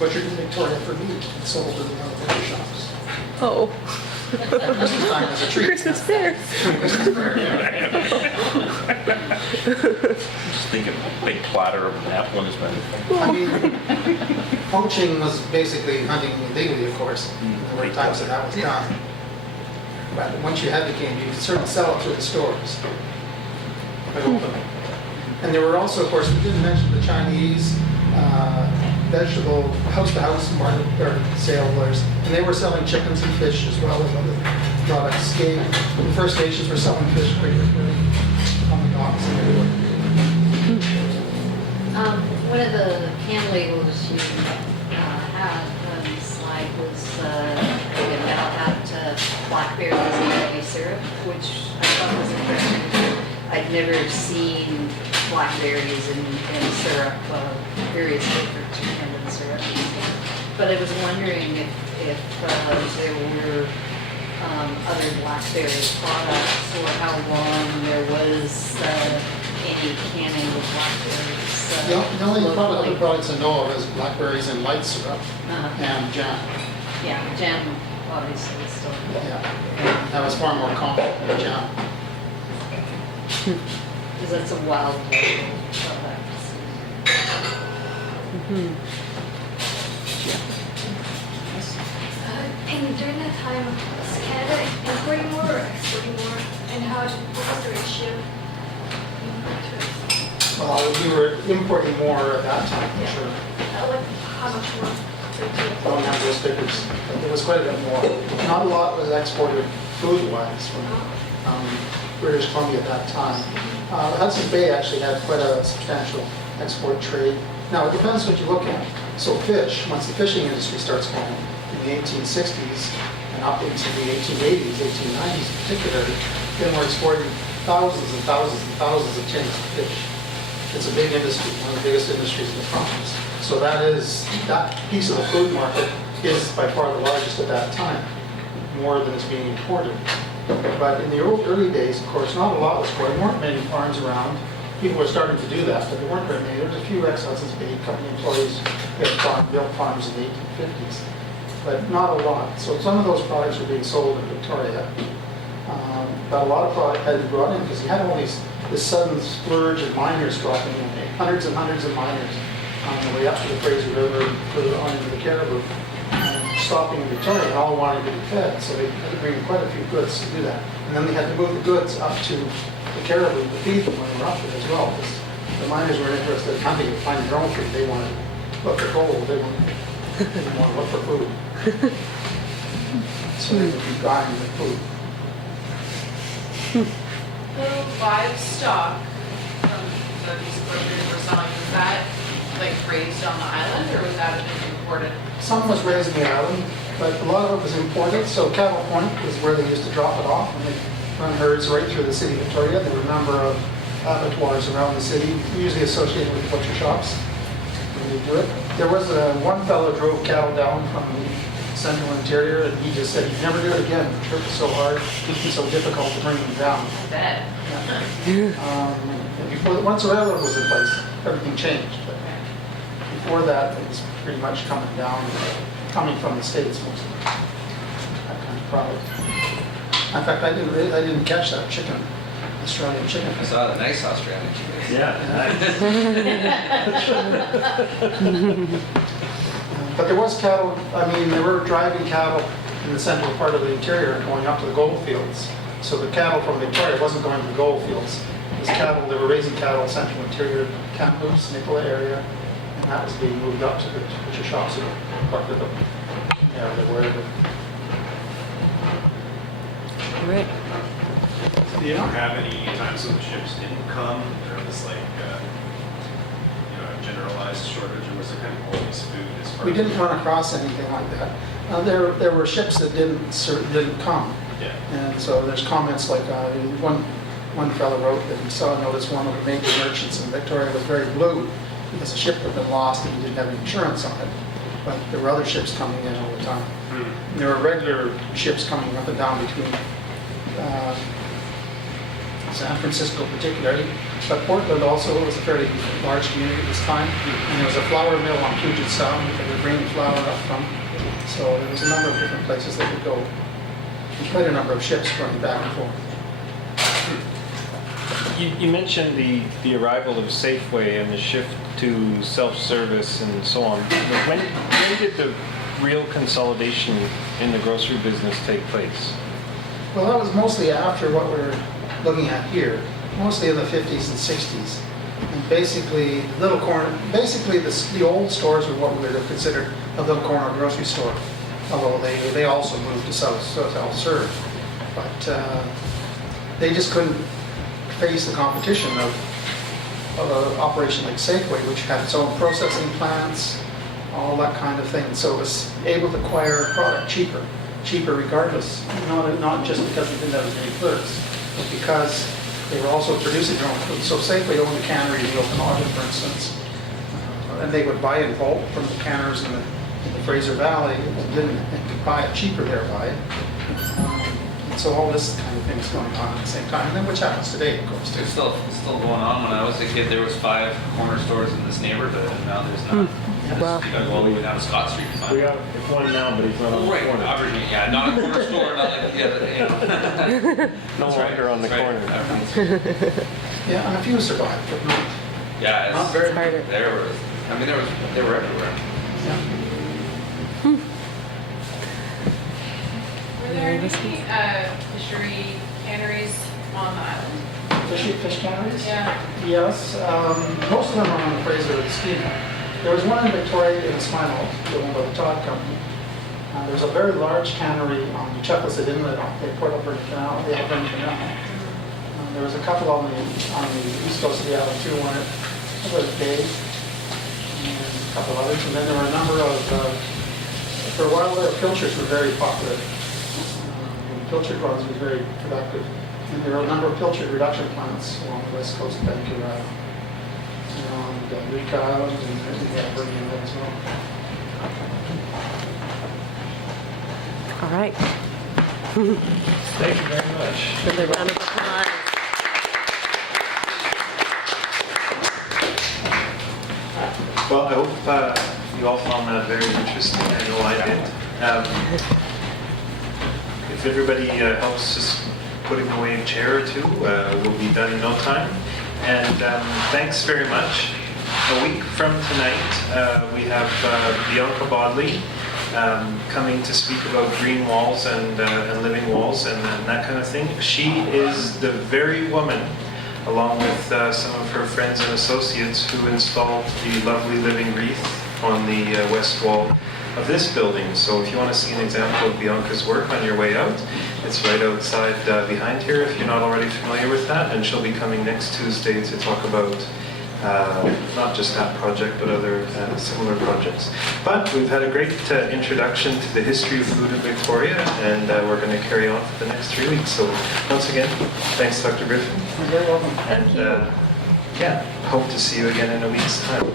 butchered in Victoria for meat and sold in the butcher shops. Oh, At Christmas time as a treat. Christmas fair. Just thinking, big platter of apple in his mouth. I mean, poaching was basically hunting illegally, of course. There were times that was done. But once you had the game, you could certainly sell it through the stores. But open. And there were also, of course, we didn't mention the Chinese vegetable house-to-house market or sailors, and they were selling chickens and fish as well as other products. The First Nations were selling fish pretty quickly on the docks and everywhere. One of the can labels you had on the slide was thinking about blackberries and baby syrup, which I thought was interesting. I'd never seen blackberries in syrup, various different kind of syrup. But I was wondering if there were other blackberry products, or how long there was any canning of blackberries. The only other products I know of is blackberries and light syrup and jam. Yeah, jam obviously is still. Yeah, that was far more common than jam. Because that's a wild label product. And during that time, was Canada importing more or exporting more? And what was the ratio? Well, we were importing more at that time, for sure. Like how much more? I don't have those figures, but it was quite a bit more. Not a lot was exported food-wise from British Columbia at that time. Hudson's Bay actually had quite a substantial export trade. Now, it depends what you look at. So fish, once the fishing industry starts going in the 1860s and up into the 1880s, 1890s particularly, then we're exporting thousands and thousands and thousands of tins of fish. It's a big industry, one of the biggest industries in the province. So that piece of the food market is by far the largest at that time, more than is being imported. But in the early days, of course, not a lot was going. There weren't many farms around. People were starting to do that, but there weren't very many. There was a few ex-Hudson's Bay Company employees who had built farms in the 1850s, but not a lot. So some of those products were being sold in Victoria. But a lot of product had to be brought in because you had all this sudden splurge of miners dropping in, hundreds and hundreds of miners on the way up to the Fraser River, further on into the Caribou, stopping in Victoria and all wanting to be fed. So they had to bring quite a few goods to do that. And then they had to move the goods up to the Caribou to feed them when they were up there as well. Because the miners weren't interested in hunting and finding their own food. They wanted to look for gold. They didn't want to look for food. So they would be buying the food. The livestock that these grocers were selling, was that like raised on the island or was that imported? Some was raised in the island, but a lot of it was imported. So Cattle Point is where they used to drop it off, and they run herds right through the city of Victoria. There were a number of abattoirs around the city, usually associated with butcher shops when they do it. There was one fellow drove cattle down from the central interior, and he just said he'd never do it again. The trip was so hard, it's so difficult to bring them down. I bet. And once the railroad was in place, everything changed. But before that, it was pretty much coming down, coming from the States mostly. That kind of product. In fact, I didn't catch that chicken, Australian chicken. I saw the nice Australian chickens. Yeah, But there was cattle, I mean, they were driving cattle in the central part of the interior and going up to the gold fields. So the cattle from Victoria wasn't going to the gold fields. It was cattle, they were raising cattle in the central interior, Kamloops, Nicola area, and that was being moved up to the butcher shops in Buckland. Yeah, they were. Right. Do you ever have any times when the ships didn't come? There was like, a generalized shortage, or was it kind of always food as far We didn't run across anything like that. There were ships that didn't come. Yeah. And so there's comments like one fellow wrote that he saw notice one of the major merchants in Victoria was very blue because the ship had been lost and he didn't have any insurance on it. But there were other ships coming in all the time. And there were regular ships coming up and down between San Francisco particularly, but Portland also was a fairly large community at this time. And there was a flour mill on Puget Sound that they would bring flour up from. So there was a number of different places they could go. And quite a number of ships going back and forth. You mentioned the arrival of Safeway and the shift to self-service and so on. When did the real consolidation in the grocery business take place? Well, that was mostly after what we're looking at here, mostly in the 50s and 60s. And basically, the old stores were what we would have considered a little corner grocery store, although they also moved to self-serve. But they just couldn't face the competition of an operation like Safeway, which had its own processing plants, all that kind of thing. So it was able to acquire a product cheaper regardless, not just because they didn't have as many clerks, but because they were also producing their own food. So Safeway owned a cannery in the Okanagan, for instance, and they would buy in bulk from the canners in the Fraser Valley and could buy it cheaper thereby. And so all this kind of thing is going on at the same time, and then which happens today, of course, too. It's still going on. When I was a kid, there was 5 corner stores in this neighborhood, and now there's none. Wow. You gotta go all the way down to Scott Street to find We it. got one now, but he's not on the Right, corner. Aberdeen, yeah, not a corner store, not like the other, you know. No That's right, longer on the that's right. corner. Aberdeen's- Yeah, and a few survived, but not. Yeah, Not very harder. they were everywhere. Yeah. Were there any fishery canneries on the island? Fish canneries? Yeah. Yes, most of them are on the Fraser schema. There was one in Victoria in Smilot, owned by the Todd Company. There was a very large cannery on the Chucklasset Inlet off the Port Alberta Canal, the Alberta Canal. There was a couple on the east coast of the island too, one at Bay, and a couple others. And then there were a number of, for a while there, pilchards were very popular. Pilchard runs were very productive. And there are a number of pilchard reduction plants along the west coast of Vancouver Island. On Eureka Island and Alberta Inlet as well. All right. Thank you very much. Another round of applause. Well, I hope you all found that very interesting. I know I did. If everybody helps us putting away a chair or two, we'll be done in no time. And thanks very much. A week from tonight, we have Bianca Bodley coming to speak about green walls and living walls and that kind of thing. She is the very woman, along with some of her friends and associates, who installed the lovely living wreath on the west wall of this building. So if you want to see an example of Bianca's work on your way out, it's right outside behind here if you're not already familiar with that, and she'll be coming next Tuesday to talk about not just that project but other similar projects. But we've had a great introduction to the history of food in Victoria, and we're going to carry on for the next 3 weeks. So once again, thanks Dr. Griffin. You're very welcome. And yeah, hope to see you again in a week's time.